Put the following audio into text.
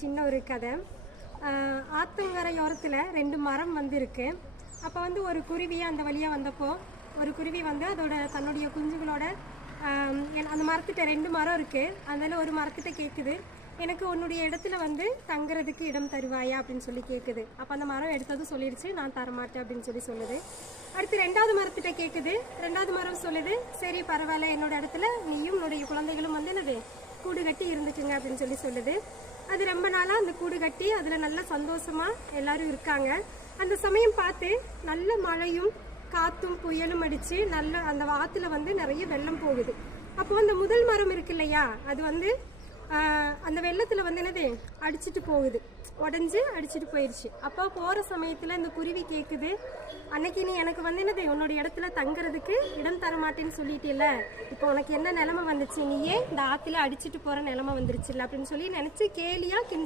சின்ன ஒரு கதை. ஆத்தங்கரையோரத்தில் 2 மரம் வந்து இருக்கு. அப்போ வந்து ஒரு குருவி அந்த வழியாக வந்தப்போ ஒரு குருவி வந்து தன்னுடைய குஞ்சுகளோட அந்த மரத்துக்கிட்ட 2 மரம் இருக்குது. அதில் ஒரு மரத்துக்கிட்ட கேட்குது, எனக்கு உன்னுடைய இடத்துல வந்து தங்குறதுக்கு இடம் தருவாயா அப்படின்னு சொல்லி கேட்குது. அப்போ அந்த மரம் எடுத்ததும் சொல்லிடுச்சு, நான் தரமாட்டேன் அப்படின்னு சொல்லி சொல்லுது. அடுத்து 2வது மரத்திட்ட கேட்குது. 2வது மரம் சொல்லுது, சரி பரவாயில்ல, என்னோட இடத்துல நீயும் உன்னுடைய குழந்தைகளும் வந்து என்னது கூடு கட்டி இருந்துக்குங்க அப்படின்னு சொல்லி சொல்லுது. அது ரொம்ப நாளாக அந்த கூடு கட்டி அதில் நல்லா சந்தோஷமாக எல்லாரும் இருக்காங்க. அந்த சமயம் பார்த்து நல்ல மழையும் காற்றும் புயலும் அடித்து நல்ல அந்த ஆற்றுல வந்து நிறைய வெள்ளம் போகுது. அப்போது அந்த முதல் மரம் இருக்கு இல்லையா, அது வந்து அந்த வெள்ளத்தில் வந்து என்னது அடிச்சுட்டு போகுது, உடஞ்சி அடிச்சுட்டு போயிடுச்சு. அப்போ போகிற சமயத்தில் இந்த குருவி கேட்குது, அன்னைக்கு நீ எனக்கு வந்து என்னது உன்னோட இடத்துல தங்குறதுக்கு இடம் தர மாட்டேன்னு சொல்லிட்டில்ல, இப்போ உனக்கு என்ன நிலைமை வந்துச்சு, நீயே இந்த ஆற்றுல அடிச்சுட்டு போகிற நிலைமை வந்துருச்சுல்ல அப்படின்னு சொல்லி நினச்சி கேலியாக